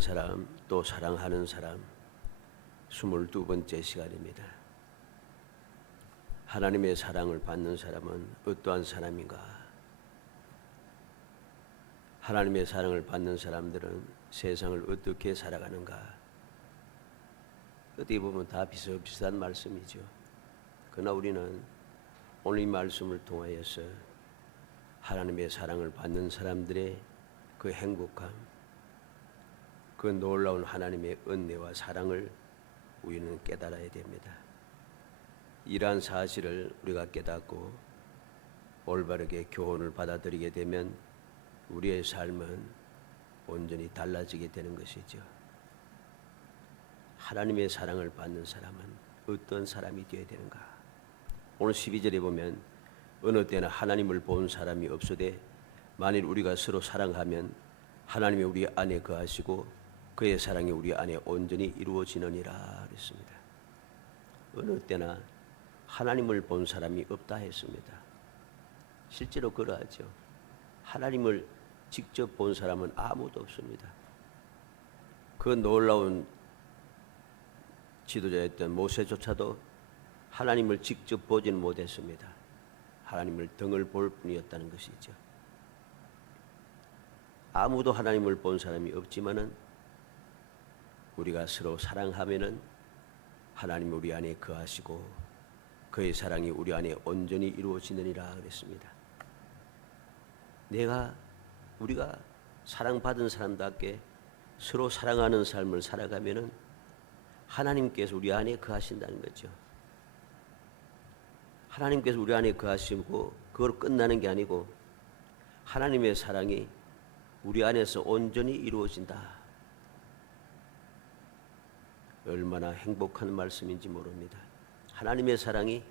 사랑하는 사람, 또 사랑하는 사람 22번째 시간입니다. 하나님의 사랑을 받는 사람은 어떠한 사람인가? 하나님의 사랑을 받는 사람들은 세상을 어떻게 살아가는가? 어떻게 보면 다 비슷비슷한 말씀이죠. 그러나 우리는 오늘 이 말씀을 통하여서 하나님의 사랑을 받는 사람들의 그 행복함, 그 놀라운 하나님의 은혜와 사랑을 우리는 깨달아야 됩니다. 이러한 사실을 우리가 깨닫고 올바르게 교훈을 받아들이게 되면 우리의 삶은 온전히 달라지게 되는 것이죠. 하나님의 사랑을 받는 사람은 어떤 사람이 되어야 되는가? 오늘 12절에 보면 어느 때나 하나님을 본 사람이 없으되 만일 우리가 서로 사랑하면 하나님이 우리 안에 거하시고 그의 사랑이 우리 안에 온전히 이루어지느니라 그랬습니다. 어느 때나 하나님을 본 사람이 없다 했습니다. 실제로 그러하죠. 하나님을 직접 본 사람은 아무도 없습니다. 그 놀라운 지도자였던 모세조차도 하나님을 직접 보지는 못했습니다. 하나님을 등을 볼 뿐이었다는 것이죠. 아무도 하나님을 본 사람이 없지만은 우리가 서로 사랑하면은 하나님이 우리 안에 거하시고 그의 사랑이 우리 안에 온전히 이루어지느니라 그랬습니다. 우리가 사랑받은 사람답게 서로 사랑하는 삶을 살아가면은 하나님께서 우리 안에 거하신다는 거죠. 하나님께서 우리 안에 거하시고 그걸 끝나는 게 아니고 하나님의 사랑이 우리 안에서 온전히 이루어진다. 얼마나 행복한 말씀인지 모릅니다. 하나님의 사랑이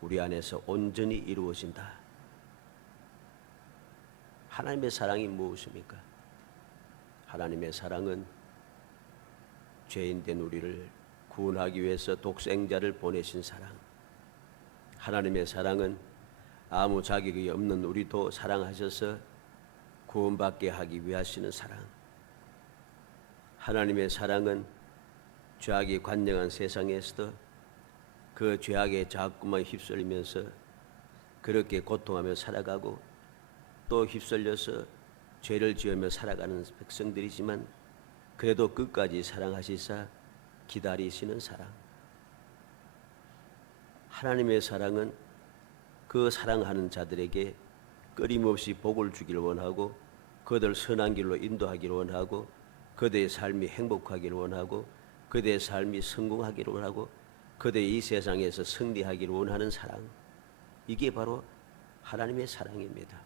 우리 안에서 온전히 이루어진다. 하나님의 사랑이 무엇입니까? 하나님의 사랑은 죄인된 우리를 구원하기 위해서 독생자를 보내신 사랑. 하나님의 사랑은 아무 자격이 없는 우리도 사랑하셔서 구원받게 하기 위하시는 사랑. 하나님의 사랑은 죄악이 관영한 세상에서도 그 죄악에 자꾸만 휩쓸리면서 그렇게 고통하며 살아가고 또 휩쓸려서 죄를 지으며 살아가는 백성들이지만 그래도 끝까지 사랑하시사 기다리시는 사랑. 하나님의 사랑은 그 사랑하는 자들에게 끊임없이 복을 주기를 원하고 그들 선한 길로 인도하기를 원하고 그들의 삶이 행복하기를 원하고 그들의 삶이 성공하기를 원하고 그들의 이 세상에서 승리하기를 원하는 사랑. 이게 바로 하나님의 사랑입니다.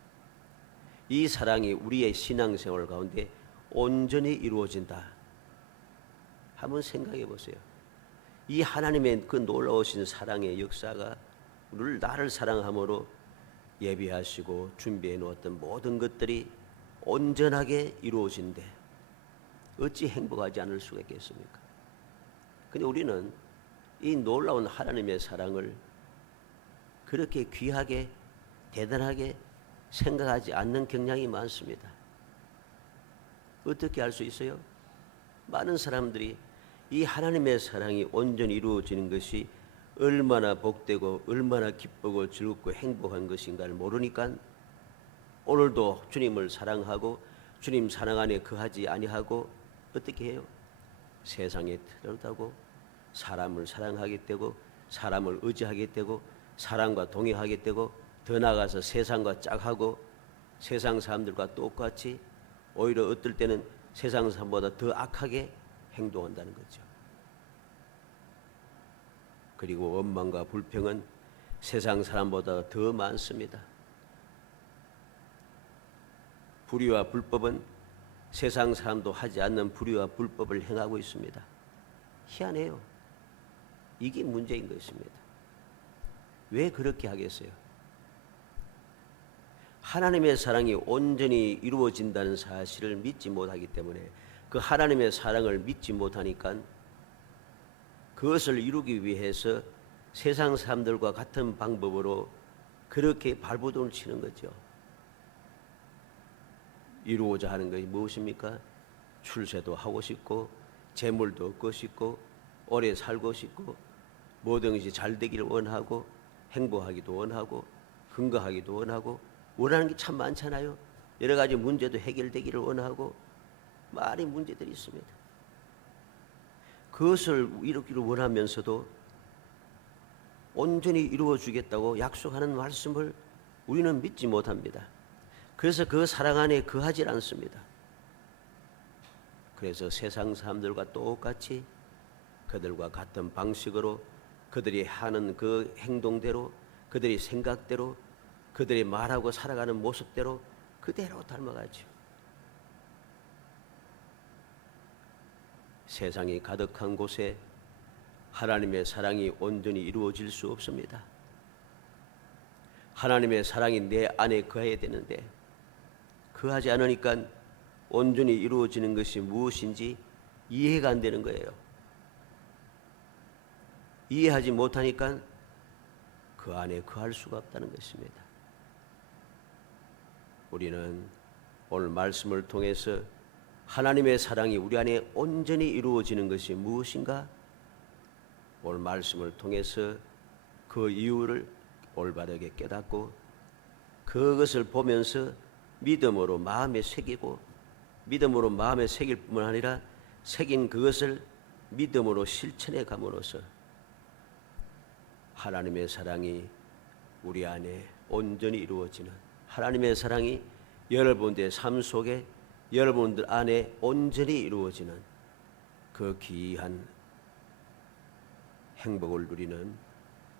이 사랑이 우리의 신앙생활 가운데 온전히 이루어진다. 한번 생각해 보세요. 이 하나님의 그 놀라우신 사랑의 역사가 나를 사랑함으로 예비하시고 준비해 놓았던 모든 것들이 온전하게 이루어진데 어찌 행복하지 않을 수가 있겠습니까? 근데 우리는 이 놀라운 하나님의 사랑을 그렇게 귀하게 대단하게 생각하지 않는 경향이 많습니다. 어떻게 알 수 있어요? 많은 사람들이 이 하나님의 사랑이 온전히 이루어지는 것이 얼마나 복되고 얼마나 기쁘고 즐겁고 행복한 것인가를 모르니까 오늘도 주님을 사랑하고 주님 사랑 안에 거하지 아니하고 어떻게 해요? 세상에 들여다고 사람을 사랑하게 되고 사람을 의지하게 되고 사람과 동행하게 되고 더 나아가서 세상과 짝하고 세상 사람들과 똑같이 오히려 어떨 때는 세상 사람보다 더 악하게 행동한다는 거죠. 그리고 원망과 불평은 세상 사람보다 더 많습니다. 불의와 불법은 세상 사람도 하지 않는 불의와 불법을 행하고 있습니다. 희한해요. 이게 문제인 것입니다. 왜 그렇게 하겠어요? 하나님의 사랑이 온전히 이루어진다는 사실을 믿지 못하기 때문에 그 하나님의 사랑을 믿지 못하니까 그것을 이루기 위해서 세상 사람들과 같은 방법으로 그렇게 발버둥을 치는 거죠. 이루고자 하는 것이 무엇입니까? 출세도 하고 싶고 재물도 얻고 싶고 오래 살고 싶고 모든 것이 잘 되기를 원하고 행복하기도 원하고 건강하기도 원하고 원하는 게 참 많잖아요. 여러 가지 문제도 해결되기를 원하고 많은 문제들이 있습니다. 그것을 이루기를 원하면서도 온전히 이루어 주겠다고 약속하는 말씀을 우리는 믿지 못합니다. 그래서 그 사랑 안에 거하지 않습니다. 그래서 세상 사람들과 똑같이 그들과 같은 방식으로 그들이 하는 그 행동대로 그들이 생각대로 그들이 말하고 살아가는 모습대로 그대로 닮아가죠. 세상이 가득한 곳에 하나님의 사랑이 온전히 이루어질 수 없습니다. 하나님의 사랑이 내 안에 거해야 되는데 거하지 않으니까 온전히 이루어지는 것이 무엇인지 이해가 안 되는 거예요. 이해하지 못하니까 그 안에 거할 수가 없다는 것입니다. 우리는 오늘 말씀을 통해서 하나님의 사랑이 우리 안에 온전히 이루어지는 것이 무엇인가? 오늘 말씀을 통해서 그 이유를 올바르게 깨닫고 그것을 보면서 믿음으로 마음에 새기고 믿음으로 마음에 새길 뿐만 아니라 새긴 그것을 믿음으로 실천해 감으로써 하나님의 사랑이 우리 안에 온전히 이루어지는 하나님의 사랑이 여러분들의 삶 속에 여러분들 안에 온전히 이루어지는 그 귀한 행복을 누리는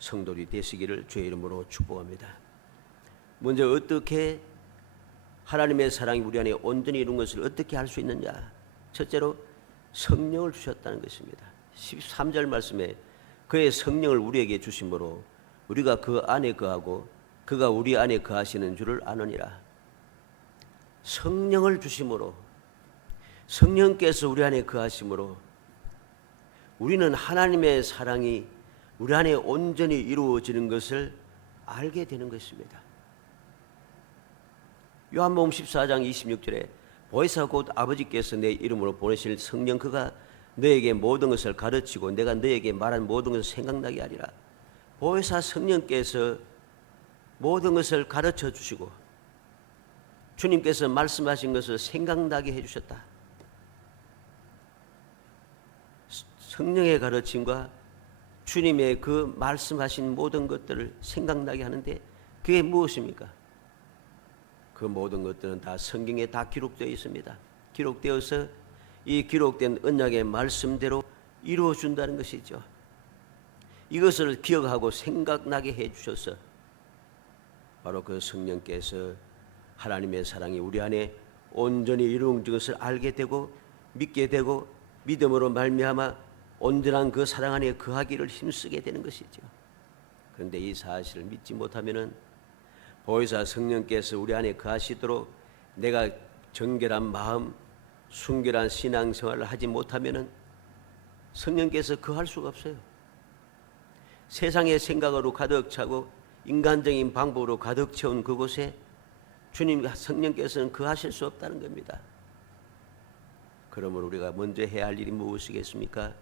성도들이 되시기를 주의 이름으로 축복합니다. 먼저 어떻게 하나님의 사랑이 우리 안에 온전히 이룬 것을 어떻게 할 수 있느냐? 첫째로 성령을 주셨다는 것입니다. 13절 말씀에 그의 성령을 우리에게 주심으로 우리가 그 안에 거하고 그가 우리 안에 거하시는 줄을 아느니라. 성령을 주심으로 성령께서 우리 안에 거하심으로 우리는 하나님의 사랑이 우리 안에 온전히 이루어지는 것을 알게 되는 것입니다. 요한복음 14장 26절에 보혜사 곧 아버지께서 내 이름으로 보내실 성령 그가 너에게 모든 것을 가르치고 내가 너에게 말한 모든 것을 생각나게 하리라. 보혜사 성령께서 모든 것을 가르쳐 주시고 주님께서 말씀하신 것을 생각나게 해주셨다. 성령의 가르침과 주님의 그 말씀하신 모든 것들을 생각나게 하는데 그게 무엇입니까? 그 모든 것들은 다 성경에 다 기록되어 있습니다. 기록되어서 이 기록된 언약의 말씀대로 이루어준다는 것이죠. 이것을 기억하고 생각나게 해주셔서 바로 그 성령께서 하나님의 사랑이 우리 안에 온전히 이루어진 것을 알게 되고 믿게 되고 믿음으로 말미암아 온전한 그 사랑 안에 거하기를 힘쓰게 되는 것이죠. 그런데 이 사실을 믿지 못하면은 보혜사 성령께서 우리 안에 거하시도록 내가 정결한 마음, 순결한 신앙생활을 하지 못하면은 성령께서 거할 수가 없어요. 세상의 생각으로 가득 차고 인간적인 방법으로 가득 채운 그곳에 주님 성령께서는 거하실 수 없다는 겁니다. 그러므로 우리가 먼저 해야 할 일이 무엇이겠습니까?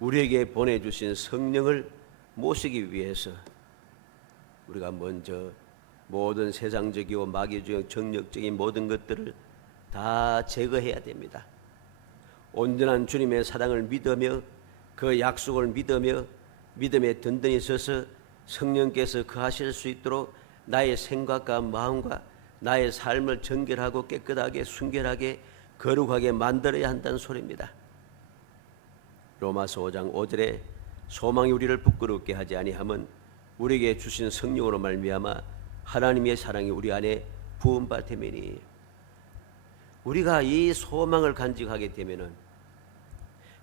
우리에게 보내주신 성령을 모시기 위해서 우리가 먼저 모든 세상적이고 마귀적 정력적인 모든 것들을 다 제거해야 됩니다. 온전한 주님의 사랑을 믿으며 그 약속을 믿으며 믿음에 든든히 서서 성령께서 거하실 수 있도록 나의 생각과 마음과 나의 삶을 정결하고 깨끗하게 순결하게 거룩하게 만들어야 한다는 소리입니다. 로마서 5장 5절에 소망이 우리를 부끄럽게 하지 아니함은 우리에게 주신 성령으로 말미암아 하나님의 사랑이 우리 안에 부음바 되매니 우리가 이 소망을 간직하게 되면은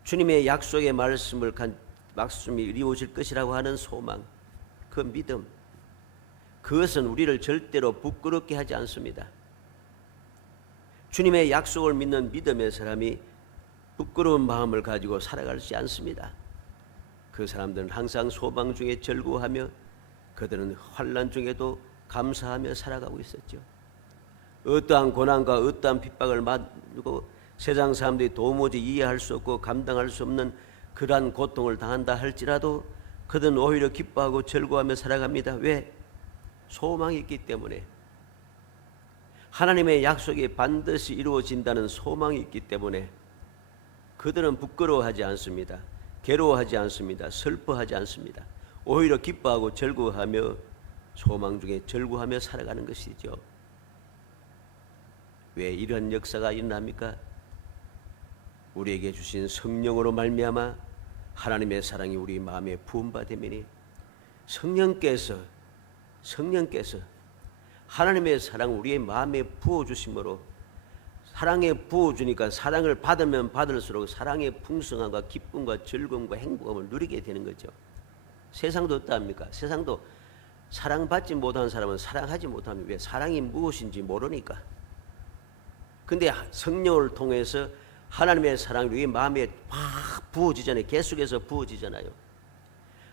주님의 약속의 말씀이 이루어질 것이라고 하는 소망, 그 믿음, 그것은 우리를 절대로 부끄럽게 하지 않습니다. 주님의 약속을 믿는 믿음의 사람이 부끄러운 마음을 가지고 살아가지 않습니다. 그 사람들은 항상 소망 중에 절구하며 그들은 환난 중에도 감사하며 살아가고 있었죠. 어떠한 고난과 어떠한 핍박을 만나고 세상 사람들이 도무지 이해할 수 없고 감당할 수 없는 그러한 고통을 당한다 할지라도 그들은 오히려 기뻐하고 즐거워하며 살아갑니다. 왜? 소망이 있기 때문에. 하나님의 약속이 반드시 이루어진다는 소망이 있기 때문에 그들은 부끄러워하지 않습니다. 괴로워하지 않습니다. 슬퍼하지 않습니다. 오히려 기뻐하고 즐거워하며 소망 중에 즐거워하며 살아가는 것이죠. 왜 이런 역사가 일어납니까? 우리에게 주신 성령으로 말미암아 하나님의 사랑이 우리 마음에 부음받으니 성령께서 하나님의 사랑을 우리의 마음에 부어주심으로 사랑에 부어주니까 사랑을 받으면 받을수록 사랑의 풍성함과 기쁨과 즐거움과 행복함을 누리게 되는 거죠. 세상도 어떠합니까? 세상도 사랑받지 못하는 사람은 사랑하지 못하면 왜? 사랑이 무엇인지 모르니까. 근데 성령을 통해서 하나님의 사랑이 우리 마음에 막 부어지잖아요. 계속해서 부어지잖아요.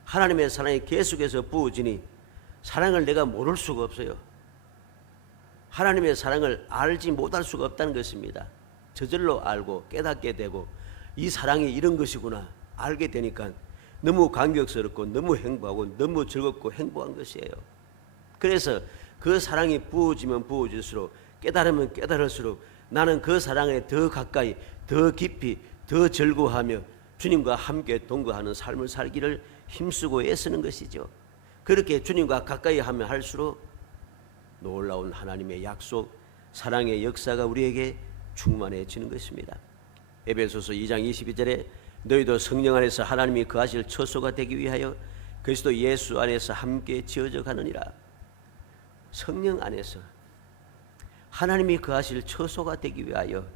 하나님의 사랑이 계속해서 부어지니 사랑을 내가 모를 수가 없어요. 하나님의 사랑을 알지 못할 수가 없다는 것입니다. 저절로 알고 깨닫게 되고 이 사랑이 이런 것이구나 알게 되니까 너무 감격스럽고 너무 행복하고 너무 즐겁고 행복한 것이에요. 그래서 그 사랑이 부어지면 부어질수록 깨달으면 깨달을수록 나는 그 사랑에 더 가까이 더 깊이 더 즐거워하며 주님과 함께 동거하는 삶을 살기를 힘쓰고 애쓰는 것이죠. 그렇게 주님과 가까이 하면 할수록 놀라운 하나님의 약속, 사랑의 역사가 우리에게 충만해지는 것입니다. 에베소서 2장 22절에 너희도 성령 안에서 하나님이 거하실 처소가 되기 위하여 그리스도 예수 안에서 함께 지어져 가느니라. 성령 안에서 하나님이 거하실 처소가 되기 위하여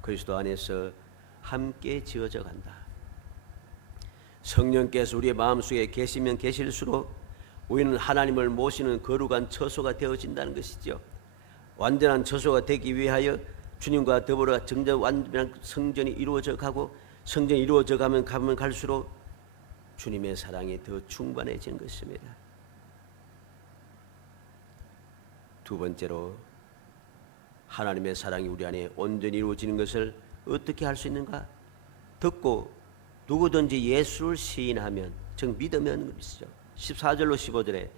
그리스도 안에서 함께 지어져 간다. 성령께서 우리의 마음속에 계시면 계실수록 우리는 하나님을 모시는 거룩한 처소가 되어진다는 것이죠. 완전한 처소가 되기 위하여 주님과 더불어 정전 완전한 성전이 이루어져 가고 성전이 이루어져 가면 갈수록 주님의 사랑이 더 충만해지는 것입니다. 두 번째로 하나님의 사랑이 우리 안에 온전히 이루어지는 것을 어떻게 할 수 있는가? 듣고 누구든지 예수를 시인하면 즉 믿으면 것이죠. 14절로 15절에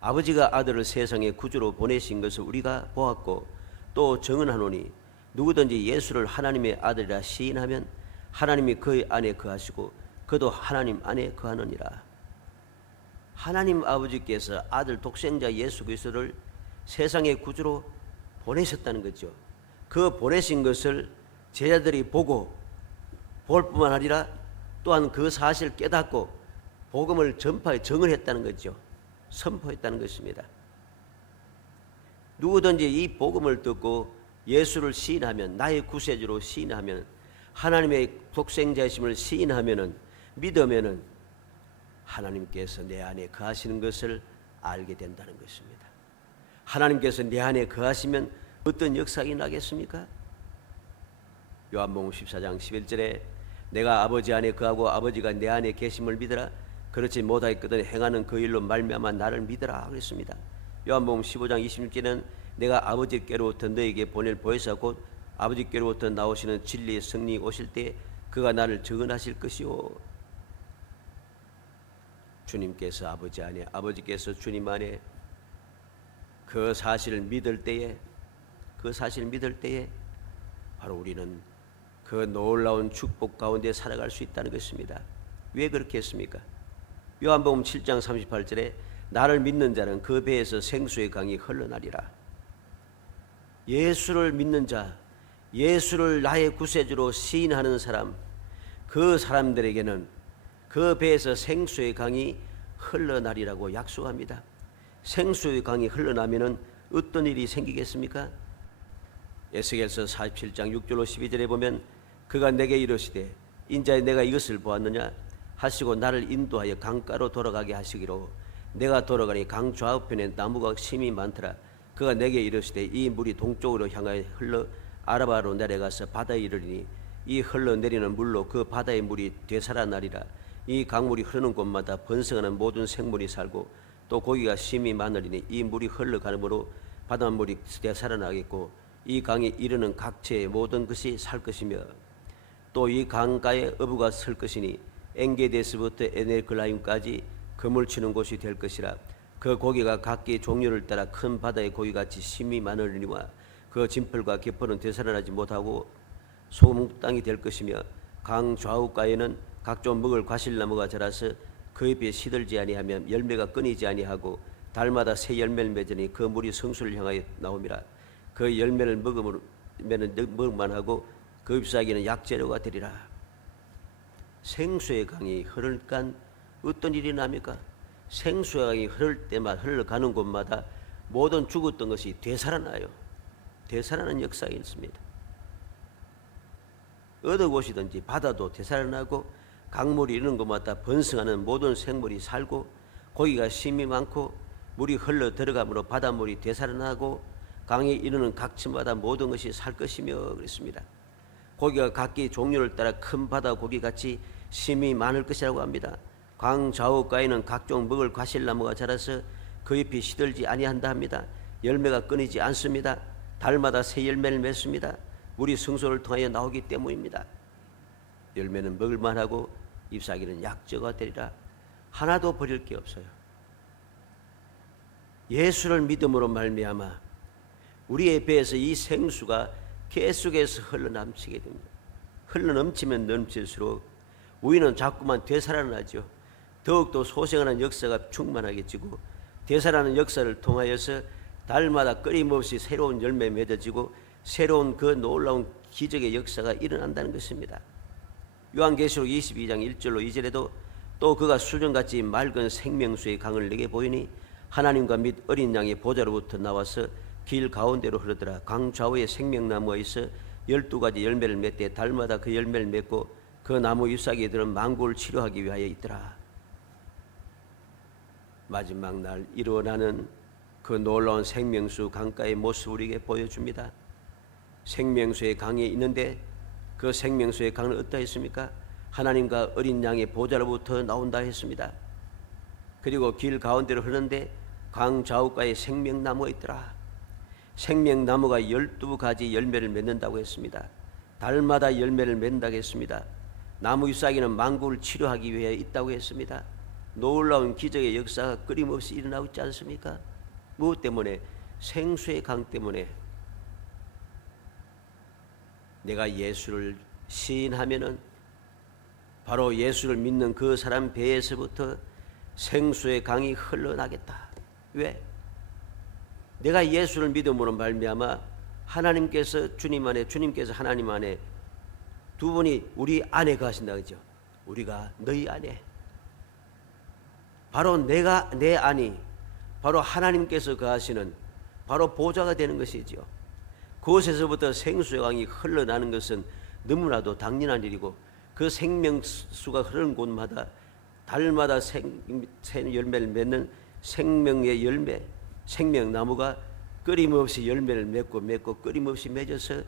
아버지가 아들을 세상에 구주로 보내신 것을 우리가 보았고 또 증언하노니 누구든지 예수를 하나님의 아들이라 시인하면 하나님이 그의 안에 거하시고 그도 하나님 안에 거하느니라. 하나님 아버지께서 아들 독생자 예수 그리스도를 세상의 구주로 보내셨다는 거죠. 그 보내신 것을 제자들이 보고 볼 뿐만 아니라 또한 그 사실을 깨닫고 복음을 전파해 증언했다는 거죠. 선포했다는 것입니다. 누구든지 이 복음을 듣고 예수를 시인하면 나의 구세주로 시인하면 하나님의 독생자이심을 시인하면은 믿으면은 하나님께서 내 안에 거하시는 것을 알게 된다는 것입니다. 하나님께서 내 안에 거하시면 어떤 역사가 나겠습니까? 요한복음 14장 11절에 내가 아버지 안에 거하고 아버지가 내 안에 계심을 믿으라. 그렇지 못하였거든 행하는 그 일로 말미암아 나를 믿으라 그랬습니다. 요한복음 15장 26절에는 내가 아버지께로부터 너에게 보낼 보혜사 곧 아버지께로부터 나오시는 진리의 성령이 오실 때 그가 나를 증언하실 것이요. 주님께서 아버지 안에 아버지께서 주님 안에 그 사실을 믿을 때에 바로 우리는 그 놀라운 축복 가운데 살아갈 수 있다는 것입니다. 왜 그렇게 했습니까? 요한복음 7장 38절에 나를 믿는 자는 그 배에서 생수의 강이 흘러나리라. 예수를 믿는 자, 예수를 나의 구세주로 시인하는 사람, 그 사람들에게는 그 배에서 생수의 강이 흘러나리라고 약속합니다. 생수의 강이 흘러나면은 어떤 일이 생기겠습니까? 에스겔서 47장 6절로 12절에 보면 그가 내게 이르시되 인자에 내가 이것을 보았느냐 하시고 나를 인도하여 강가로 돌아가게 하시기로 내가 돌아가니 강 좌우편에 나무가 심이 많더라. 그가 내게 이르시되 이 물이 동쪽으로 향하여 흘러 아라바로 내려가서 바다에 이르리니 이 흘러내리는 물로 그 바다의 물이 되살아나리라. 이 강물이 흐르는 곳마다 번성하는 모든 생물이 살고 또 고기가 심이 많으리니 이 물이 흘러가므로 바닷물이 되살아나겠고 이 강에 이르는 각처의 모든 것이 살 것이며 또 이 강가에 어부가 설 것이니 엔게데스부터 에네글라임까지 그물 치는 곳이 될 것이라. 그 고기가 각기 종류를 따라 큰 바다의 고기같이 심이 많으리니와 그 진펄과 개포는 되살아나지 못하고 소금 땅이 될 것이며 강 좌우가에는 각종 먹을 과실나무가 자라서 그 잎이 시들지 아니하며 열매가 끊이지 아니하고 달마다 새 열매를 맺으니 그 물이 성수를 향하여 나옵니다. 그 열매를 먹으면 하고 그 잎사귀는 약재료가 되리라. 생수의 강이 흐르니까 어떤 일이 납니까? 생수의 강이 흐를 때마다 흘러가는 곳마다 모든 죽었던 것이 되살아나요. 되살아나는 역사가 있습니다. 어느 곳이든지 바다도 되살아나고 강물이 이르는 곳마다 번성하는 모든 생물이 살고 고기가 심이 많고 물이 흘러 들어가므로 바닷물이 되살아나고 강에 이르는 각처마다 모든 것이 살 것이며 그랬습니다. 고기가 각기 종류를 따라 큰 바다 고기같이 심이 많을 것이라고 합니다. 강 좌우가에는 각종 먹을 과실나무가 자라서 그 잎이 시들지 아니한다 합니다. 열매가 끊이지 않습니다. 달마다 새 열매를 맺습니다. 물이 성소를 통하여 나오기 때문입니다. 열매는 먹을만하고 잎사귀는 약재가 되리라. 하나도 버릴 게 없어요. 예수를 믿음으로 말미암아 우리의 배에서 이 생수가 계속해서 흘러넘치게 됩니다. 흘러넘치면 넘칠수록 우리는 자꾸만 되살아나죠. 더욱더 소생하는 역사가 충만하게지고 되살아나는 역사를 통하여서 달마다 끊임없이 새로운 열매 맺어지고 새로운 그 놀라운 기적의 역사가 일어난다는 것입니다. 요한계시록 22장 1절로 2절에도 또 그가 수정같이 맑은 생명수의 강을 내게 보이니 하나님과 및 어린 양의 보좌로부터 나와서 길 가운데로 흐르더라. 강 좌우에 생명나무가 있어 12가지 열매를 맺되 달마다 그 열매를 맺고 그 나무 잎사귀에 들은 만국을 치료하기 위하여 있더라. 마지막 날 일어나는 그 놀라운 생명수 강가의 모습을 우리에게 보여줍니다. 생명수의 강이 있는데 그 생명수의 강은 어떠 했습니까? 하나님과 어린 양의 보좌로부터 나온다 했습니다. 그리고 길 가운데로 흐르는데 강 좌우가에 생명나무가 있더라. 생명나무가 12가지 열매를 맺는다고 했습니다. 달마다 열매를 맺는다고 했습니다. 나무 잎사귀는 만국을 치료하기 위해 있다고 했습니다. 놀라운 기적의 역사가 끊임없이 일어나고 있지 않습니까? 무엇 때문에? 생수의 강 때문에. 내가 예수를 시인하면은 바로 예수를 믿는 그 사람 배에서부터 생수의 강이 흘러나겠다. 왜? 내가 예수를 믿음으로 말미암아 하나님께서 주님 안에, 주님께서 하나님 안에 두 분이 우리 안에 거하신다 그죠? 우리가 너희 안에. 바로 내가 내 안이 바로 하나님께서 거하시는 바로 보좌가 되는 것이지요. 그곳에서부터 생수의 강이 흘러나는 것은 너무나도 당연한 일이고 그 생명수가 흐르는 곳마다 달마다 새 열매를 맺는 생명의 열매, 생명나무가 끊임없이 열매를 맺고 끊임없이 맺어서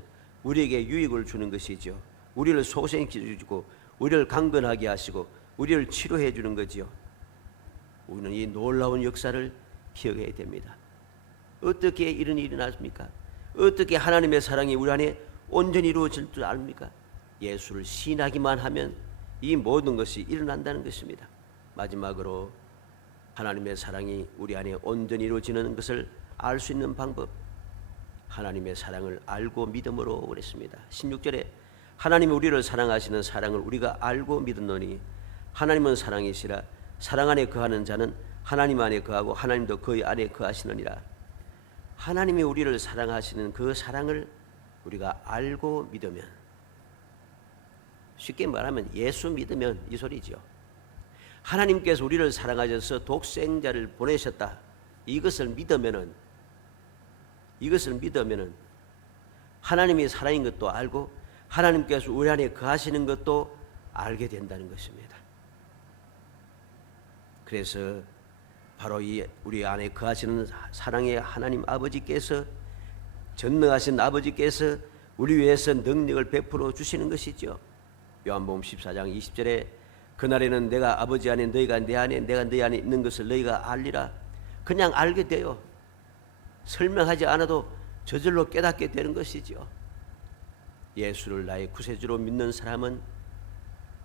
우리에게 유익을 주는 것이죠. 우리를 소생시켜 주고 우리를 강건하게 하시고 우리를 치료해 주는 거지요. 우리는 이 놀라운 역사를 기억해야 됩니다. 어떻게 이런 일이 났습니까? 어떻게 하나님의 사랑이 우리 안에 온전히 이루어질 줄 압니까? 예수를 신하기만 하면 이 모든 것이 일어난다는 것입니다. 마지막으로 하나님의 사랑이 우리 안에 온전히 이루어지는 것을 알 수 있는 방법, 하나님의 사랑을 알고 믿음으로 그랬습니다. 16절에 하나님이 우리를 사랑하시는 사랑을 우리가 알고 믿었노니 하나님은 사랑이시라. 사랑 안에 거하는 자는 하나님 안에 거하고 하나님도 그의 안에 거하시느니라. 하나님이 우리를 사랑하시는 그 사랑을 우리가 알고 믿으면, 쉽게 말하면 예수 믿으면 이 소리죠. 하나님께서 우리를 사랑하셔서 독생자를 보내셨다. 이것을 믿으면은 하나님이 사랑인 것도 알고 하나님께서 우리 안에 거하시는 것도 알게 된다는 것입니다. 그래서 바로 이 우리 안에 거하시는 사랑의 하나님 아버지께서, 전능하신 아버지께서 우리 위해서 능력을 베풀어 주시는 것이죠. 요한복음 14장 20절에 그날에는 내가 아버지 안에 너희가 내 안에 내가 너희 안에 있는 것을 너희가 알리라. 그냥 알게 돼요. 설명하지 않아도 저절로 깨닫게 되는 것이죠. 예수를 나의 구세주로 믿는 사람은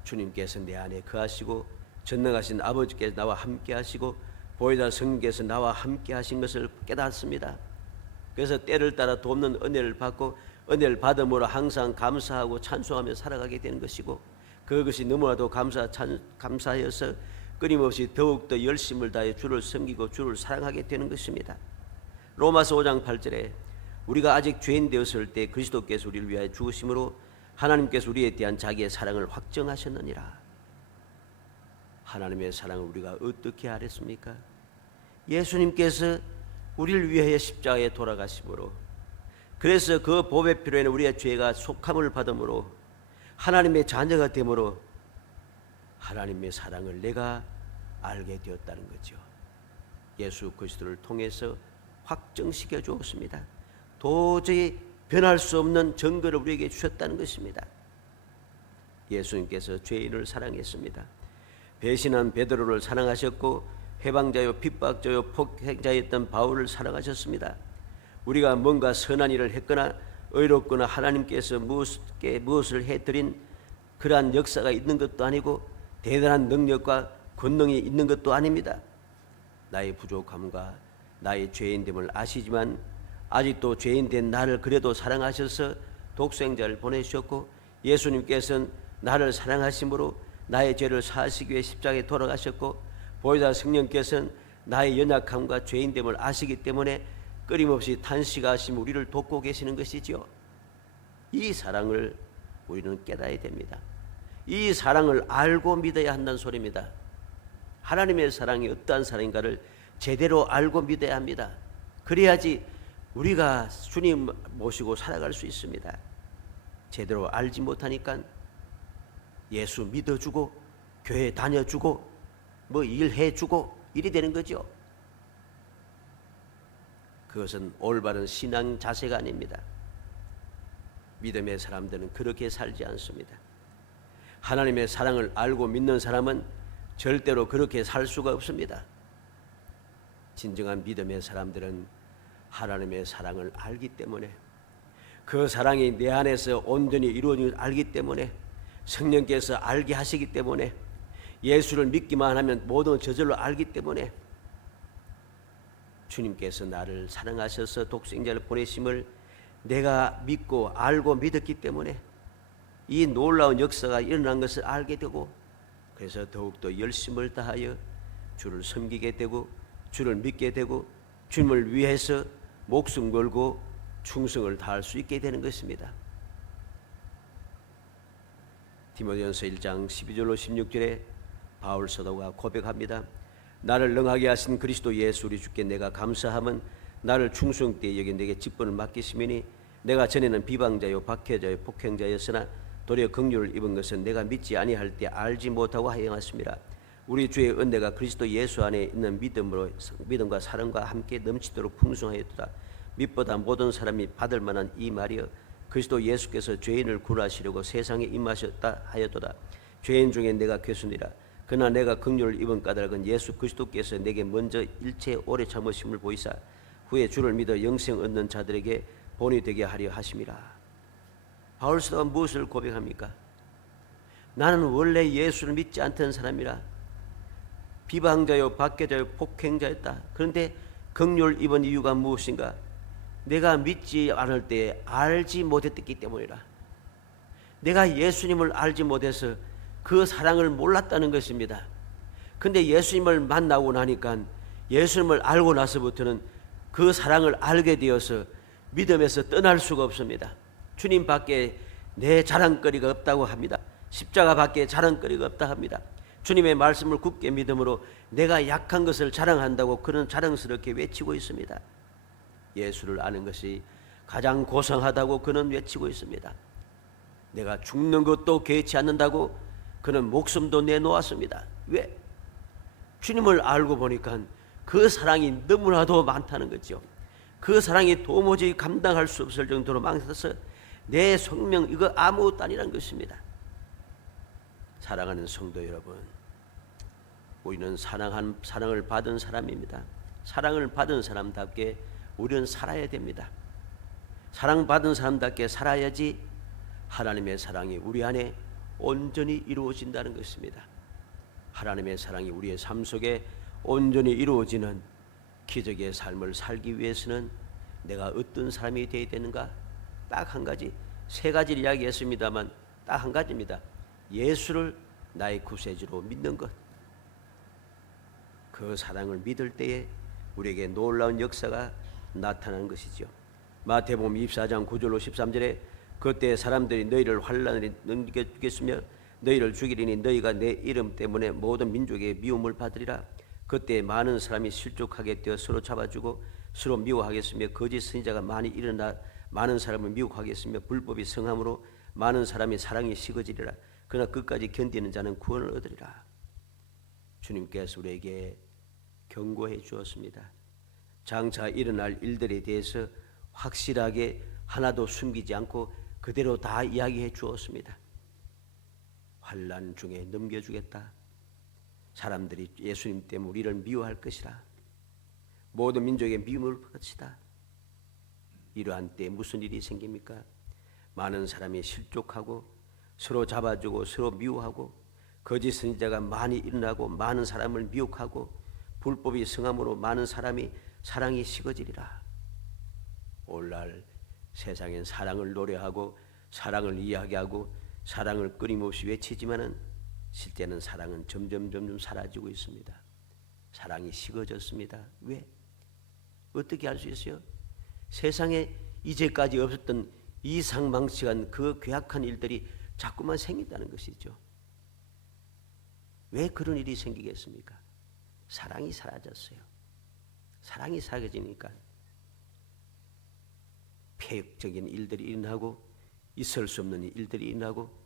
주님께서 내 안에 거하시고 전능하신 아버지께서 나와 함께 하시고 보혜사 성령께서 나와 함께 하신 것을 깨닫습니다. 그래서 때를 따라 돕는 은혜를 받고 은혜를 받음으로 항상 감사하고 찬송하며 살아가게 되는 것이고, 그것이 너무나도 감사하여서 끊임없이 더욱더 열심을 다해 주를 섬기고 주를 사랑하게 되는 것입니다. 로마서 5장 8절에 우리가 아직 죄인 되었을 때 그리스도께서 우리를 위하여 죽으심으로 하나님께서 우리에 대한 자기의 사랑을 확정하셨느니라. 하나님의 사랑을 우리가 어떻게 알았습니까? 예수님께서 우리를 위하여 십자가에 돌아가심으로, 그래서 그 보배 피로 인해 우리의 죄가 속함을 받음으로 하나님의 자녀가 되므로 하나님의 사랑을 내가 알게 되었다는 거죠. 예수 그리스도를 통해서 확정시켜 주었습니다. 도저히 변할 수 없는 증거를 우리에게 주셨다는 것입니다. 예수님께서 죄인을 사랑했습니다. 배신한 베드로를 사랑하셨고 해방자요 핍박자요 폭행자였던 바울을 사랑하셨습니다. 우리가 뭔가 선한 일을 했거나 의롭거나 하나님께서 무엇을 해드린 그러한 역사가 있는 것도 아니고 대단한 능력과 권능이 있는 것도 아닙니다. 나의 부족함과 나의 죄인됨을 아시지만 아직도 죄인된 나를 그래도 사랑하셔서 독생자를 보내주셨고, 예수님께서는 나를 사랑하심으로 나의 죄를 사하시기 위해 십자가에 돌아가셨고, 보혜사 성령께서는 나의 연약함과 죄인됨을 아시기 때문에 끊임없이 탄식하시며 우리를 돕고 계시는 것이지요. 이 사랑을 우리는 깨달아야 됩니다. 이 사랑을 알고 믿어야 한다는 소리입니다. 하나님의 사랑이 어떠한 사랑인가를 제대로 알고 믿어야 합니다. 그래야지 우리가 주님 모시고 살아갈 수 있습니다. 제대로 알지 못하니까 예수 믿어주고 교회 다녀주고 뭐 일해주고 일이 되는 거죠. 그것은 올바른 신앙 자세가 아닙니다. 믿음의 사람들은 그렇게 살지 않습니다. 하나님의 사랑을 알고 믿는 사람은 절대로 그렇게 살 수가 없습니다. 진정한 믿음의 사람들은 하나님의 사랑을 알기 때문에, 그 사랑이 내 안에서 온전히 이루어진 걸 알기 때문에, 성령께서 알게 하시기 때문에, 예수를 믿기만 하면 모든 저절로 알기 때문에, 주님께서 나를 사랑하셔서 독생자를 보내심을 내가 믿고 알고 믿었기 때문에 이 놀라운 역사가 일어난 것을 알게 되고, 그래서 더욱더 열심을 다하여 주를 섬기게 되고 주를 믿게 되고 주님을 위해서 목숨 걸고 충성을 다할 수 있게 되는 것입니다. 디모데전서 1장 12절로 16절에 바울 사도가 고백합니다. 나를 능하게 하신 그리스도 예수 우리 주께 내가 감사함은 나를 충성되이 여기 내게 직분을 맡기시미니 내가 전에는 비방자요 박해자요 폭행자였으나 도리어 긍휼을 입은 것은 내가 믿지 아니할 때 알지 못하고 하행하심이라. 우리 주의 은혜가 그리스도 예수 안에 있는 믿음과 사랑과 함께 넘치도록 풍성하였도다. 믿보다 모든 사람이 받을 만한 이 말이여, 그리스도 예수께서 죄인을 구원하시려고 세상에 임하셨다 하였도다. 죄인 중에 내가 괴순이라. 그러나 내가 긍휼을 입은 까닭은 예수 그리스도께서 내게 먼저 일체 오래 참으심을 보이사 후에 주를 믿어 영생 얻는 자들에게 본이 되게 하려 하심이라. 바울 사도가 무엇을 고백합니까? 나는 원래 예수를 믿지 않던 사람이라 비방자요 박해자요 폭행자였다. 그런데 긍휼을 입은 이유가 무엇인가? 내가 믿지 않을 때 알지 못했기 때문이라. 내가 예수님을 알지 못해서 그 사랑을 몰랐다는 것입니다. 근데 예수님을 만나고 나니까, 예수님을 알고 나서부터는 그 사랑을 알게 되어서 믿음에서 떠날 수가 없습니다. 주님 밖에 내 자랑거리가 없다고 합니다. 십자가 밖에 자랑거리가 없다 합니다. 주님의 말씀을 굳게 믿음으로 내가 약한 것을 자랑한다고 그는 자랑스럽게 외치고 있습니다. 예수를 아는 것이 가장 고상하다고 그는 외치고 있습니다. 내가 죽는 것도 개의치 않는다고 그는 목숨도 내놓았습니다. 왜? 주님을 알고 보니까 그 사랑이 너무나도 많다는 거죠. 그 사랑이 도무지 감당할 수 없을 정도로 많아서 내 생명 이거 아무것도 아니라는 것입니다. 사랑하는 성도 여러분, 우리는 사랑을 받은 사람입니다. 사랑을 받은 사람답게 우리는 살아야 됩니다. 사랑받은 사람답게 살아야지 하나님의 사랑이 우리 안에 온전히 이루어진다는 것입니다. 하나님의 사랑이 우리의 삶 속에 온전히 이루어지는 기적의 삶을 살기 위해서는 내가 어떤 사람이 되어야 되는가? 딱 한 가지, 세 가지를 이야기했습니다만 딱 한 가지입니다. 예수를 나의 구세주로 믿는 것. 그 사랑을 믿을 때에 우리에게 놀라운 역사가 나타나는 것이죠. 마태복음 24장 9절로 13절에 그때 사람들이 너희를 환난에 넘겨주겠으며 너희를 죽이리니 너희가 내 이름 때문에 모든 민족에게 미움을 받으리라. 그때 많은 사람이 실족하게 되어 서로 잡아주고 서로 미워하겠으며 거짓 선지자가 많이 일어나 많은 사람을 미혹하겠으며 불법이 성함으로 많은 사람이 사랑이 식어지리라. 그러나 끝까지 견디는 자는 구원을 얻으리라. 주님께서 우리에게 경고해 주었습니다. 장차 일어날 일들에 대해서 확실하게 하나도 숨기지 않고 그대로 다 이야기해 주었습니다. 환난 중에 넘겨주겠다. 사람들이 예수님 때문에 우리를 미워할 것이라. 모든 민족의 미움을 받으시다. 이러한 때 무슨 일이 생깁니까? 많은 사람이 실족하고 서로 잡아주고 서로 미워하고 거짓 선지자가 많이 일어나고 많은 사람을 미혹하고 불법이 성함으로 많은 사람이 사랑이 식어지리라. 오늘날 세상엔 사랑을 노래하고 사랑을 이야기하고 사랑을 끊임없이 외치지만은 실제는 사랑은 점점 사라지고 있습니다. 사랑이 식어졌습니다. 왜? 어떻게 알 수 있어요? 세상에 이제까지 없었던 이상망측한 그 괴악한 일들이 자꾸만 생긴다는 것이죠. 왜 그런 일이 생기겠습니까? 사랑이 사라졌어요. 사랑이 사라지니까 폐역적인 일들이 일어나고 있을 수 없는 일들이 일어나고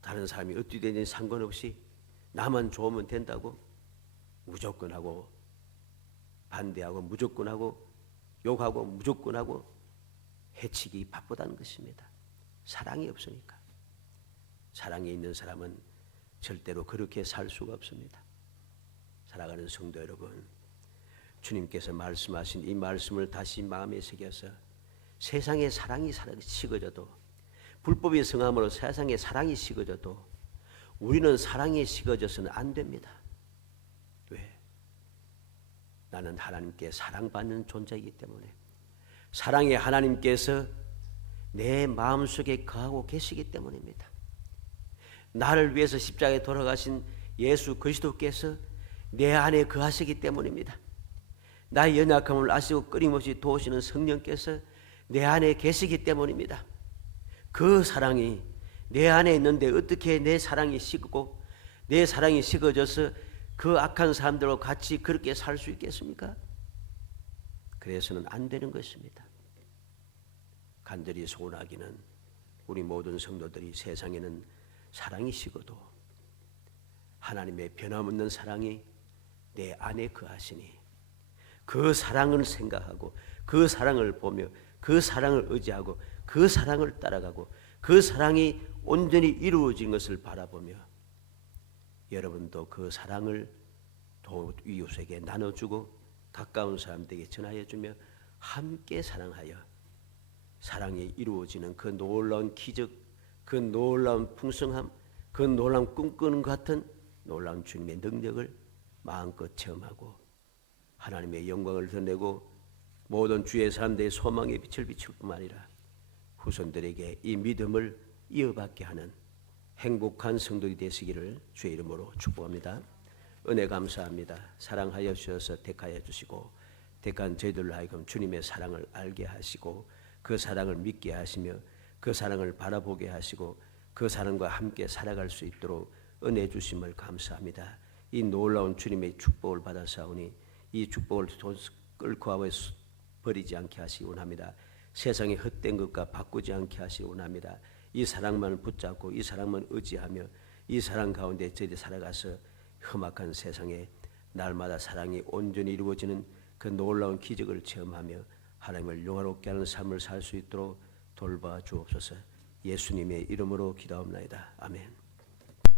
다른 사람이 어떻게 되는지 상관없이 나만 좋으면 된다고 무조건 하고 반대하고 무조건 하고 욕하고 무조건 하고 해치기 바쁘다는 것입니다. 사랑이 없으니까. 사랑이 있는 사람은 절대로 그렇게 살 수가 없습니다. 사랑하는 성도 여러분, 주님께서 말씀하신 이 말씀을 다시 마음에 새겨서 세상에 사랑이 식어져도 불법의 성함으로 세상에 사랑이 식어져도 우리는 사랑이 식어져서는 안 됩니다. 왜? 나는 하나님께 사랑받는 존재이기 때문에 사랑의 하나님께서 내 마음속에 거하고 계시기 때문입니다. 나를 위해서 십자가에 돌아가신 예수 그리스도께서 내 안에 거하시기 때문입니다. 나의 연약함을 아시고 끊임없이 도우시는 성령께서 내 안에 계시기 때문입니다. 그 사랑이 내 안에 있는데 어떻게 내 사랑이 식고 내 사랑이 식어져서 그 악한 사람들과 같이 그렇게 살 수 있겠습니까? 그래서는 안 되는 것입니다. 간절히 소원하기는 우리 모든 성도들이 세상에는 사랑이 식어도 하나님의 변함없는 사랑이 내 안에 거하시니 그 사랑을 생각하고 그 사랑을 보며 그 사랑을 의지하고 그 사랑을 따라가고 그 사랑이 온전히 이루어진 것을 바라보며 여러분도 그 사랑을 이웃에게 나눠주고 가까운 사람들에게 전하여주며 함께 사랑하여 사랑이 이루어지는 그 놀라운 기적, 그 놀라운 풍성함, 그 놀라운 꿈꾸는 것 같은 놀라운 주님의 능력을 마음껏 체험하고 하나님의 영광을 드러내고 모든 주의 사람들의 소망의 빛을 비출 뿐만 아니라 후손들에게 이 믿음을 이어받게 하는 행복한 성도들이 되시기를 주의 이름으로 축복합니다. 은혜 감사합니다. 사랑하여 주셔서 택하여 주시고 택한 저희들로 하여금 주님의 사랑을 알게 하시고 그 사랑을 믿게 하시며 그 사랑을 바라보게 하시고 그 사랑과 함께 살아갈 수 있도록 은혜 주심을 감사합니다. 이 놀라운 주님의 축복을 받아사오니 이 축복을 끌고 하고 버리지 않게 하시기 원합니다. 세상의 헛된 것과 바꾸지 않게 하시기 원합니다. 이 사랑만을 붙잡고 이 사랑만 의지하며 이 사랑 가운데 저희들이 살아가서 험악한 세상에 날마다 사랑이 온전히 이루어지는 그 놀라운 기적을 체험하며 하나님을 영화롭게 하는 삶을 살 수 있도록 돌봐 주옵소서. 예수님의 이름으로 기도합니다. 아멘.